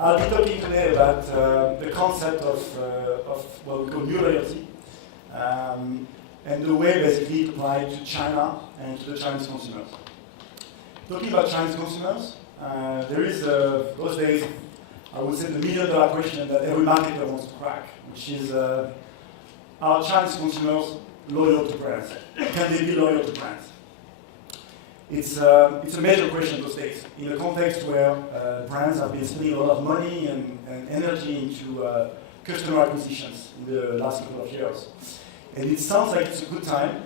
I'll be talking today about the concept of what we call new loyalty, and the way basically it applies to China and to the Chinese consumers. Talking about Chinese consumers, there is those days, I would say, the million-dollar question that every marketer wants to crack, which is, are Chinese consumers loyal to brands? Can they be loyal to brands? It's a major question those days, in a context where brands have been spending a lot of money and energy into customer acquisitions in the last couple of years. And it sounds like it's a good time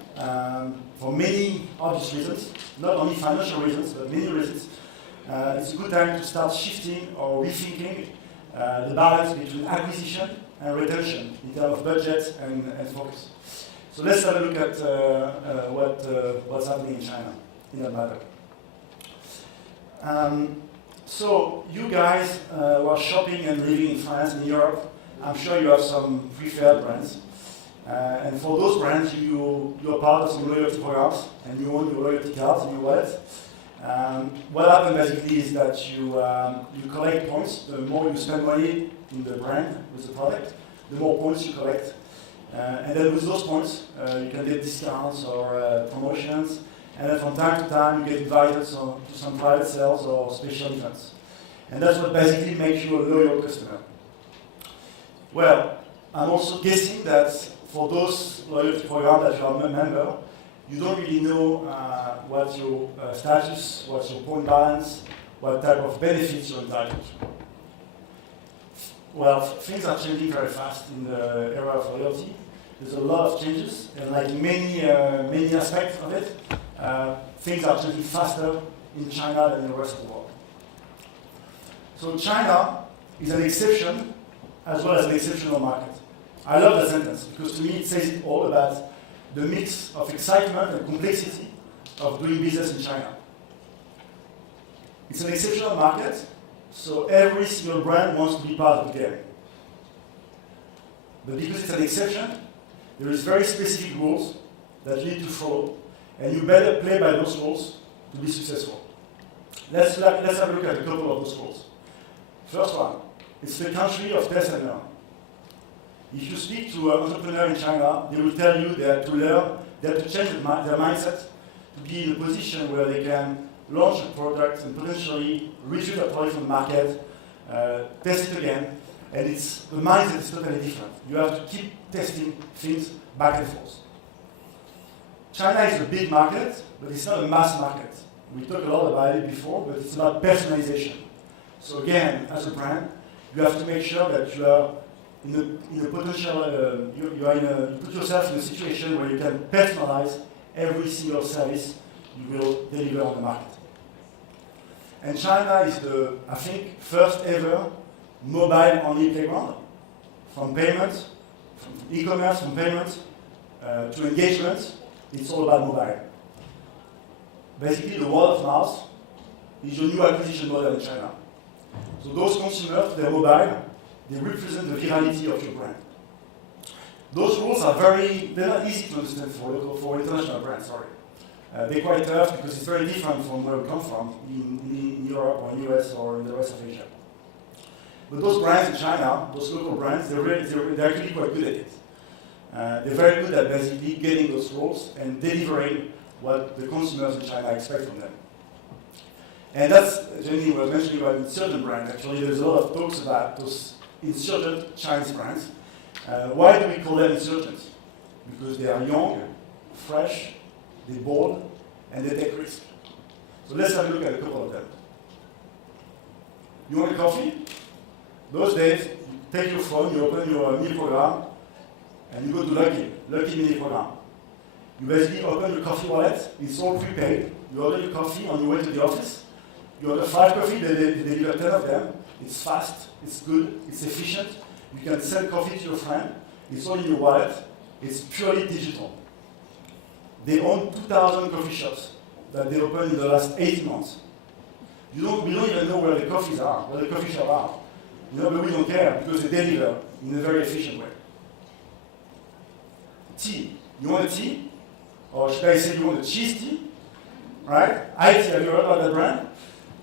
for many obvious reasons, not only financial reasons, but many reasons. It's a good time to start shifting or rethinking the balance between acquisition and retention in terms of budget and focus. So let's have a look at what's happening in China in that matter. So you guys who are shopping and living in France and Europe, I'm sure you have some preferred brands. And for those brands, you're part of some loyalty programs, and you own your loyalty cards in your wallet. What happens basically is that you collect points. The more you spend money in the brand with the product, the more points you collect. And then with those points, you can get discounts or promotions. And then from time to time, you get invited to some private sales or special events. And that's what basically makes you a loyal customer. Well, I'm also guessing that for those loyalty programs that you are a member, you don't really know what's your status, what's your point balance, what type of benefits you're entitled to. Well, things are changing very fast in the era of loyalty. There's a lot of changes, and like many aspects of it, things are changing faster in China than in the rest of the world. So China is an exception as well as an exceptional market. I love that sentence because to me it says it all about the mix of excitement and complexity of doing business in China. It's an exceptional market, so every single brand wants to be part of the game. But because it's an exception, there is very specific rules that you need to follow, and you better play by those rules to be successful. Let's have a look at a couple of those rules. First one, it's the country of test and learn. If you speak to an entrepreneur in China, they will tell you that to learn, they have to change their mindset to be in a position where they can launch a product and potentially retrieve a product from the market, test it again, and the mindset is totally different. You have to keep testing things back and forth. China is a big market, but it's not a mass market. We talked a lot about it before, but it's about personalization. So again, as a brand, you have to make sure that you are in a potential, you put yourself in a situation where you can personalize every single service you will deliver on the market. And China is the, I think, first ever mobile-only playground. From payments, from e-commerce, from payments, to engagement, it's all about mobile. Basically, the word of mouth is your new acquisition model in China. So those consumers, they're mobile, they represent the virality of your brand. Those rules are they're not easy to understand for international brands, sorry. They're quite tough because it's very different from where we come from in Europe or in the US or in the rest of Asia. But those brands in China, those local brands, they're actually quite good at it. They're very good at basically getting those rules and delivering what the consumers in China expect from them. And that's, Jenny was mentioning about insurgent brands. Actually, there's a lot of talks about those insurgent Chinese brands. Why do we call them insurgents? Because they are young, fresh, they're bold, and they take risks. So let's have a look at a couple of them. You want a coffee? Those days, you take your phone, you open your mini program, and you go to Lucky mini program. You basically open your coffee wallet, it's all prepaid. You order your coffee on your way to the office. You order 5 coffee, they deliver 10 of them. It's fast, it's good, it's efficient. You can sell coffee to your friend. It's all in your wallet. It's purely digital. They own 2,000 coffee shops that they opened in the last 18 months. We don't even know where the coffee shops are. But we don't care because they deliver in a very efficient way. Tea. You want a tea? Or should I say you want a cheese tea? Right? IT, have you heard about that brand?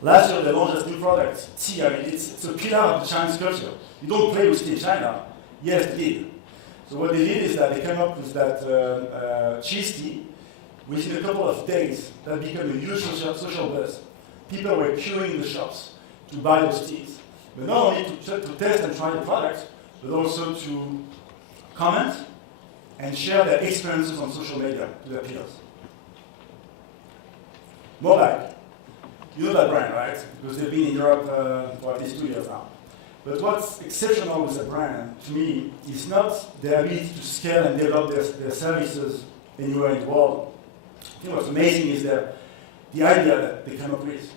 Last year they launched this new product, tea. I mean, it's a pillar of the Chinese culture. You don't play with tea in China. Yes, they did. So what they did is that they came up with that cheese tea. Within a couple of days, that became a huge social buzz. People were queuing in the shops to buy those teas. But not only to test and try the product, but also to comment and share their experiences on social media to their peers. Mobile. You know that brand, right? Because they've been in Europe for at least 2 years now. But what's exceptional with the brand, to me, is not their ability to scale and develop their services anywhere in the world. I think what's amazing is the idea that they came up with.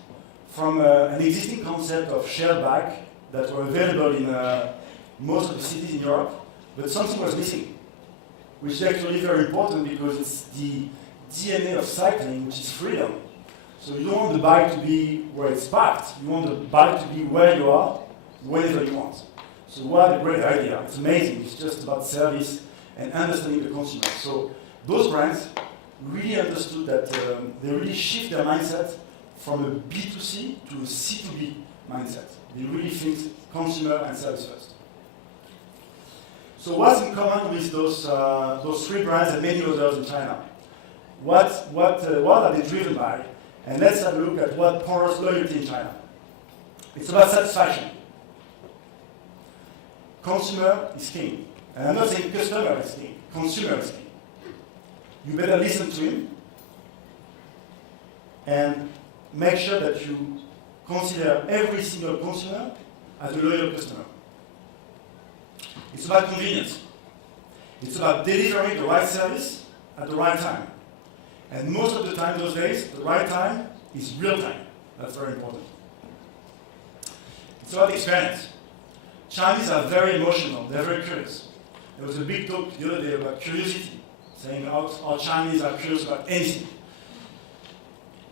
From an existing concept of shared bike that were available in most of the cities in Europe, but something was missing, which is actually very important because it's the DNA of cycling, which is freedom. So you don't want the bike to be where it's parked. You want the bike to be where you are, whenever you want. So what a great idea. It's amazing. It's just about service and understanding the consumer. So those brands really understood that they really shift their mindset from a B2C to a C2B mindset. They really think consumer and service first. So what's in common with those three brands and many others in China? What are they driven by? And let's have a look at what powers loyalty in China. It's about satisfaction. Consumer is king. And I'm not saying customer is king, consumer is king. You better listen to him and make sure that you consider every single consumer as a loyal customer. It's about convenience. It's about delivering the right service at the right time. And most of the time those days, the right time is real time. That's very important. It's about experience. Chinese are very emotional. They're very curious. There was a big talk the other day about curiosity, saying how Chinese are curious about anything.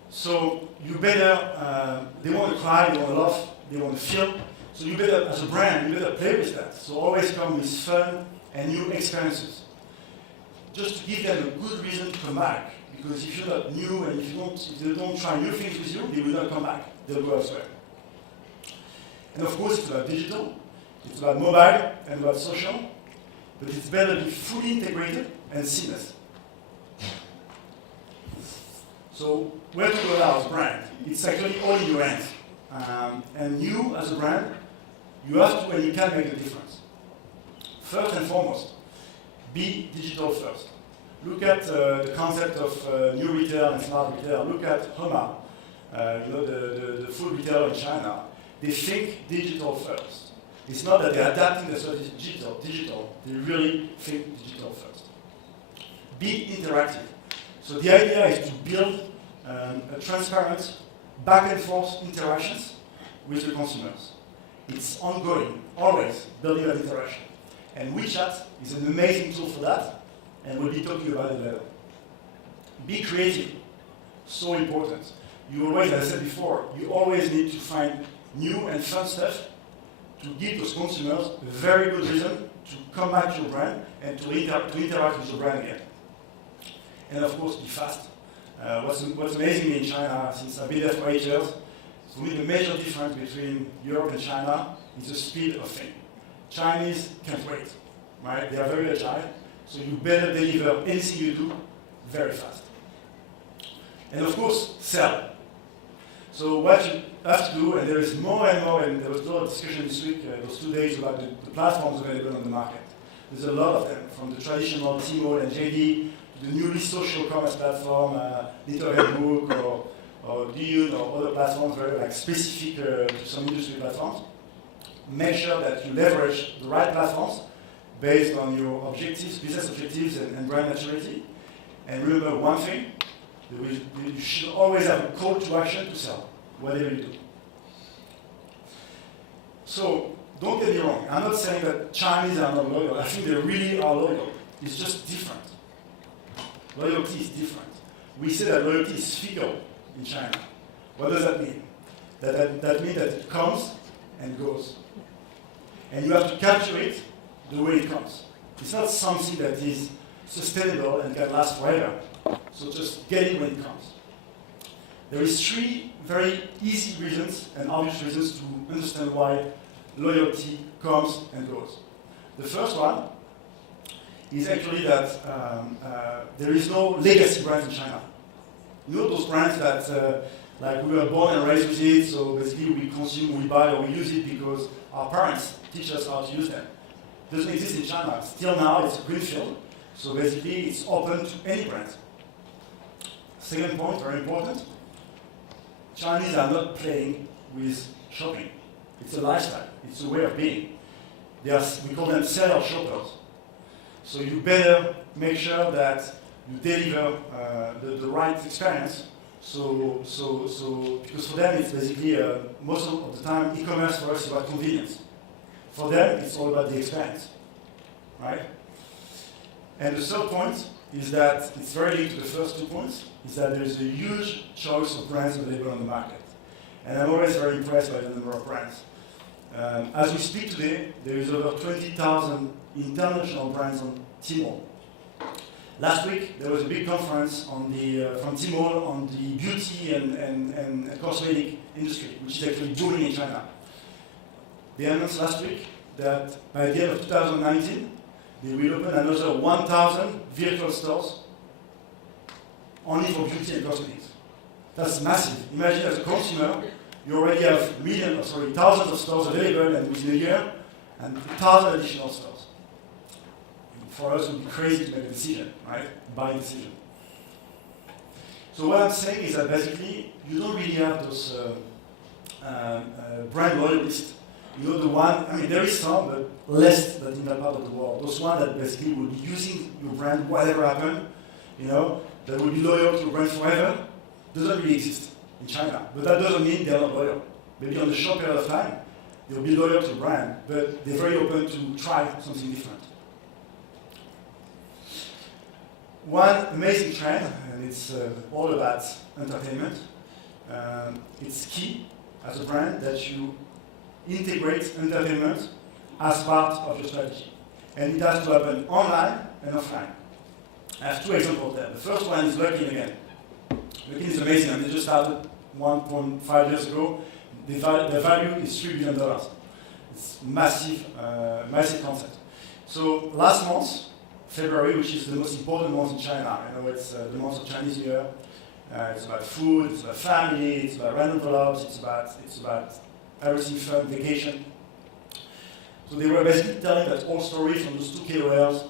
So you better, they want to cry, they want to laugh, they want to feel. So you better, as a brand, you better play with that. So always come with fun and new experiences. Just to give them a good reason to come back. Because if you're not new and if they don't try new things with you, they will not come back. They'll go elsewhere. And of course, it's about digital, it's about mobile, and about social. But it's better to be fully integrated and seamless. So where to go now as a brand? It's actually all in your hands. And you, as a brand, you have to and you can make a difference. First and foremost, be digital first. Look at the concept of new retail and smart retail. Look at Hema, the food retailer in China. They think digital first. It's not that they're adapting their strategy to digital. They really think digital first. Be interactive. So the idea is to build a transparent, back and forth interactions with the consumers. It's ongoing, always building that interaction. And WeChat is an amazing tool for that. And we'll be talking about it later. Be creative, so important. You always, as I said before, you always need to find new and fun stuff to give those consumers a very good reason to come back to your brand and to interact with your brand again. And of course, be fast. What's amazing in China, since I've been there for 8 years, for me the major difference between Europe and China is the speed of things. Chinese can't wait, right? They are very agile. So you better deliver anything you do very fast. And of course, sell. So what you have to do, and there is more and more, and there was a lot of discussion this week, those 2 days about the platforms available on the market. There's a lot of them, from the traditional Tmall and JD, to the newly social commerce platform, Little Red Book, or Dune, or other platforms very like specific to some industry platforms. Make sure that you leverage the right platforms based on your objectives, business objectives, and brand maturity. And remember one thing, you should always have a call to action to sell, whatever you do. So, don't get me wrong, I'm not saying that Chinese are not loyal. I think they really are loyal. It's just different. Loyalty is different. We say that loyalty is fickle in China. What does that mean? That means that it comes and goes. And you have to capture it the way it comes. It's not something that is sustainable and can last forever. So just get it when it comes. There is three very easy reasons and obvious reasons to understand why loyalty comes and goes. The first one is actually that there is no legacy brand in China. You know those brands that like we were born and raised with it, so basically we consume, we buy, or we use it because our parents teach us how to use them. It doesn't exist in China. Still now, it's a greenfield, so basically it's open to any brand. Second point, very important, Chinese are not playing with shopping. It's a lifestyle, it's a way of being. We call them seller shoppers. So you better make sure that you deliver the right experience. Because for them it's basically, most of the time, e-commerce for us is about convenience. For them, it's all about the experience, right? And the third point is that, it's very linked to the first 2 points, is that there's a huge choice of brands available on the market. And I'm always very impressed by the number of brands. As we speak today, there is over 20,000 international brands on Tmall. Last week, there was a big conference on from Tmall on the beauty and cosmetic industry, which is actually booming in China. They announced last week that by the end of 2019, they will open another 1,000 virtual stores only for beauty and cosmetics. That's massive. Imagine as a consumer, you already have thousands of stores available, and within a year, and 1,000 additional stores. For us, it would be crazy to make a decision, right? Buy a decision. So what I'm saying is that basically, you don't really have those brand loyalists. You know the one, I mean, there is some, but less than in that part of the world. Those ones that basically will be using your brand, whatever happens, you know, that will be loyal to your brand forever, doesn't really exist in China. But that doesn't mean they're not loyal. Maybe on the short period of time, they'll be loyal to the brand, but they're very open to try something different. One amazing trend, and it's all about entertainment. It's key as a brand that you integrate entertainment as part of your strategy. And it has to happen online and offline. I have 2 examples there. The first one is Luckin again. Luckin is amazing, and they just started 1.5 years ago. The value is $3 billion. It's massive, massive concept. So last month, February, which is the most important month in China. I know it's the month of Chinese New Year. It's about food, it's about family, it's about random envelopes, it's about everything fun, vacation. So they were basically telling that whole story from those 2 KOLs.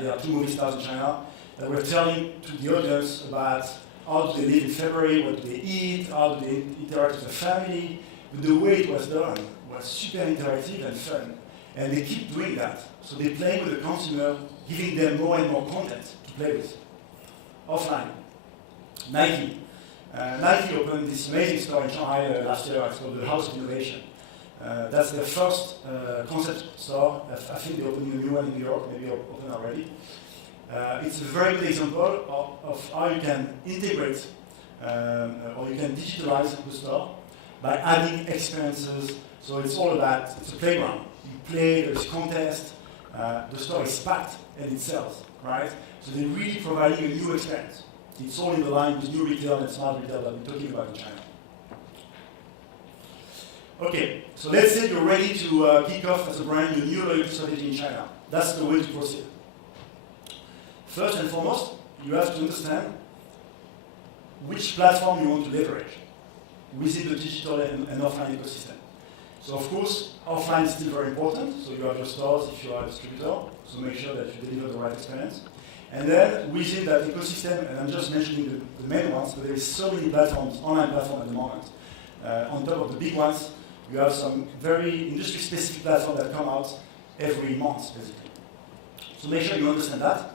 There are 2 movie stars in China that were telling to the audience about how do they live in February, what do they eat, how do they interact with their family. But the way it was done was super interactive and fun. And they keep doing that. So they play with the consumer, giving them more and more content to play with. Offline. Nike. Nike opened this amazing store in Shanghai last year. It's called the House of Innovation. That's their first concept store. I think they're opening a new one in New York, maybe open already. It's a very good example of how you can integrate or you can digitalize the store by adding experiences. So it's all about, it's a playground. You play, there's contest, the store is packed and it sells, right? So they're really providing a new experience. It's all in the line with new retail and smart retail that we're talking about in China. Okay, so let's say you're ready to kick off as a brand your new loyalty strategy in China. That's the way to proceed. First and foremost, you have to understand which platform you want to leverage within the digital and offline ecosystem. So of course, offline is still very important. So you have your stores if you are a distributor. So make sure that you deliver the right experience. And then within that ecosystem, and I'm just mentioning the main ones, but there is so many platforms, online platforms at the moment. On top of the big ones, you have some very industry-specific platforms that come out every month, basically. So make sure you understand that.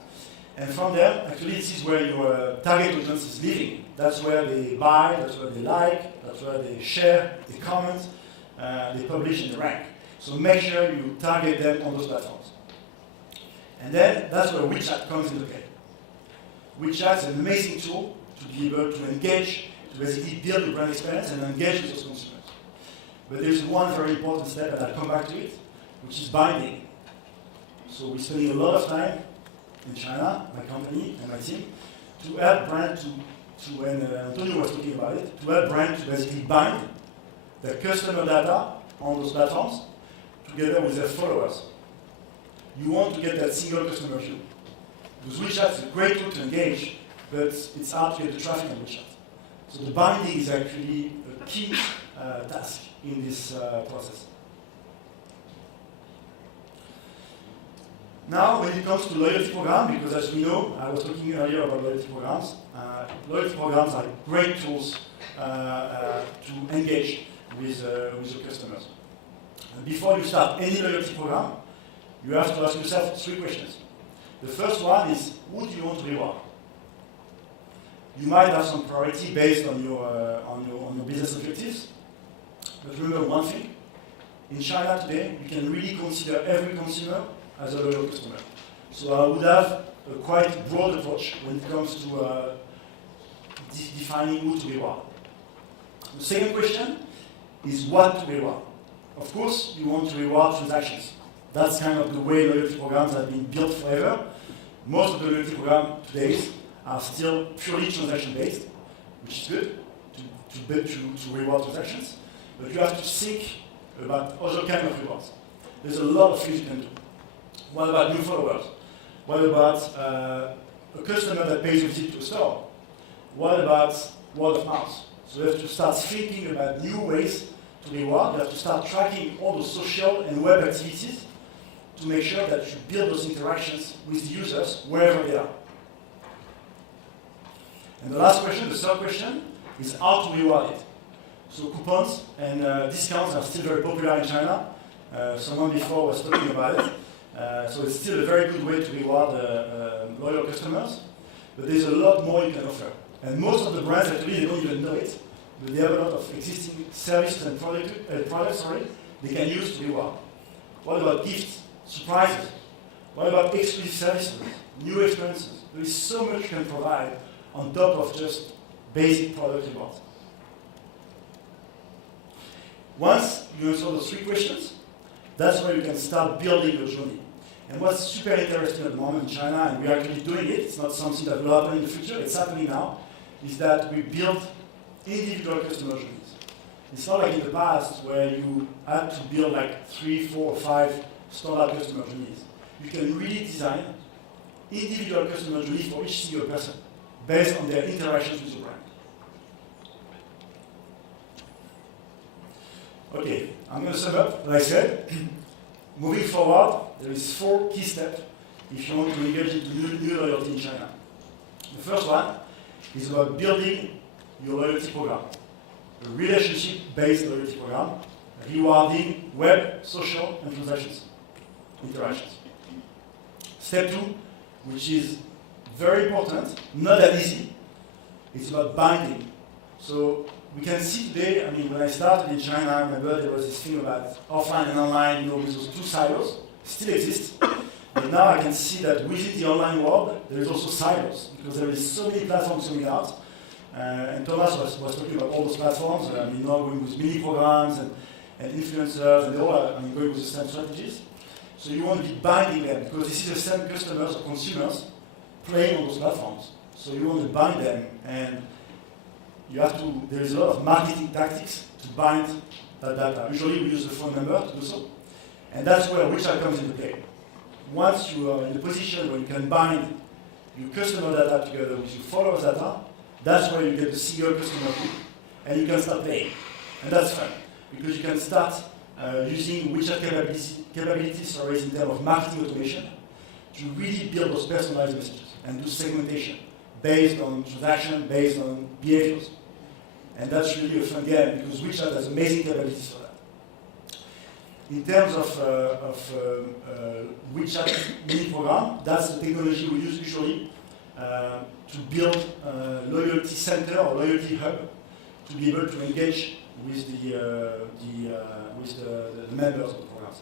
And from there, actually, this is where your target audience is living. That's where they buy, that's where they like, that's where they share, they comment, they publish, and they rank. So make sure you target them on those platforms. And then that's where WeChat comes into play. WeChat is an amazing tool to be able to engage, to basically build a brand experience and engage with those consumers. But there's one very important step, and I'll come back to it, which is binding. So we're spending a lot of time in China, my company and my team, to help brands to to, and Antonio was talking about it, to help brands to basically bind their customer data on those platforms together with their followers. You want to get that single customer view. Because WeChat is a great tool to engage, but it's hard to get the traffic on WeChat. So the binding is actually a key task in this process. Now, when it comes to loyalty program, because as we know, I was talking earlier about loyalty programs. Loyalty programs are great tools to engage with your customers. And before you start any loyalty program, you have to ask yourself 3 questions. The first one is, who do you want to reward? You might have some priority based on your business objectives. But remember one thing, in China today, you can really consider every consumer as a loyal customer. So I would have a quite broad approach when it comes to defining who to reward. The second question is what to reward. Of course, you want to reward transactions. That's kind of the way loyalty programs have been built forever. Most of the loyalty programs today are still purely transaction-based, which is good to reward transactions. But you have to think about other kind of rewards. There's a lot of things you can do. What about new followers? What about a customer that pays a visit to a store? What about word of mouth? So you have to start thinking about new ways to reward. You have to start tracking all the social and web activities to make sure that you build those interactions with the users wherever they are. And the last question, the third question, is how to reward it. So coupons and discounts are still very popular in China. Someone before was talking about it. So it's still a very good way to reward loyal customers. But there's a lot more you can offer. And most of the brands actually, they don't even know it. But they have a lot of existing services and products they can use to reward. What about gifts, surprises? What about exclusive services, new experiences? There is so much you can provide on top of just basic product rewards. Once you answer those 3 questions, that's where you can start building your journey. And what's super interesting at the moment in China, and we're actually doing it, it's not something that will happen in the future, it's happening now, is that we build individual customer journeys. It's not like in the past where you had to build like 3, 4, or 5 standard customer journeys. You can really design individual customer journeys for each single person based on their interactions with the brand. Okay, I'm going to sum up what I said. Moving forward, there is 4 key steps if you want to engage into new loyalty in China. The first one is about building your loyalty program, a relationship-based loyalty program, rewarding web, social, and interactions. Step 2, which is very important, not that easy, it's about binding. So we can see today, I mean, when I started in China, I remember there was this thing about offline and online, with those 2 silos, still exist. But now I can see that within the online world, there is also silos, because there is so many platforms coming out. And Thomas was talking about all those platforms, now going with mini programs and influencers, and they all are going with the same strategies. So you want to be binding them, because this is the same customers or consumers playing on those platforms. So you want to bind them, and you have to, there is a lot of marketing tactics to bind that data. Usually we use the phone number to do so. And that's where WeChat comes into play. Once you are in a position where you can bind your customer data together with your followers data, that's where you get the single customer view, and you can start playing. And that's fun, because you can start using WeChat capabilities in terms of marketing automation to really build those personalized messages and do segmentation based on transaction, based on behaviors. And that's really a fun game, because WeChat has amazing capabilities for that. In terms of WeChat mini program, that's the technology we use usually to build a loyalty center or loyalty hub to be able to engage with the members of the programs.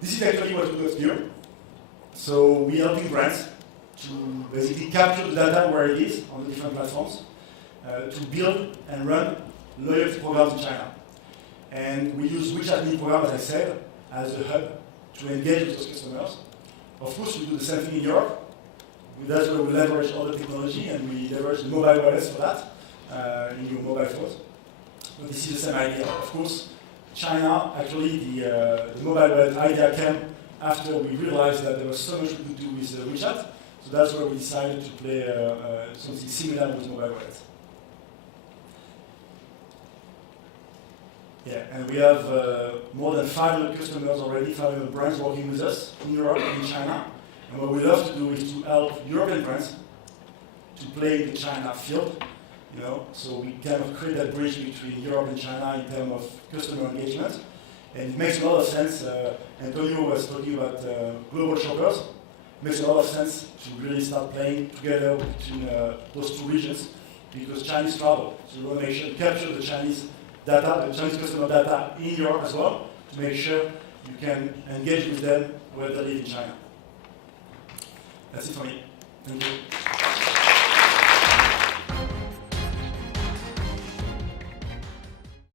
This is actually what we got here. So we are helping brands to basically capture the data where it is on the different platforms, to build and run loyalty programs in China. And we use WeChat mini program, as I said, as a hub to engage with those customers. Of course, we do the same thing in Europe, That's where we leverage all the technology, and we leverage the mobile wallets for that in your mobile phones. But this is the same idea. Of course, China, actually, the mobile wallet idea came after we realized that there was so much we could do with WeChat. So that's where we decided to play something similar with mobile wallets. Yeah, and we have more than 500 customers already, 500 brands working with us in Europe and in China. And what we love to do is to help European brands to play in the China field, you know, so we kind of create that bridge between Europe and China in terms of customer engagement. And it makes a lot of sense. Antonio was talking about global shoppers. It makes a lot of sense to really start playing together between those two regions because Chinese travel. So we want to make sure to capture the Chinese data, the Chinese customer data in Europe as well, to make sure you can engage with them where they live in China. That's it for me. Thank you.